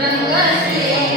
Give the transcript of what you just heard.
Mangal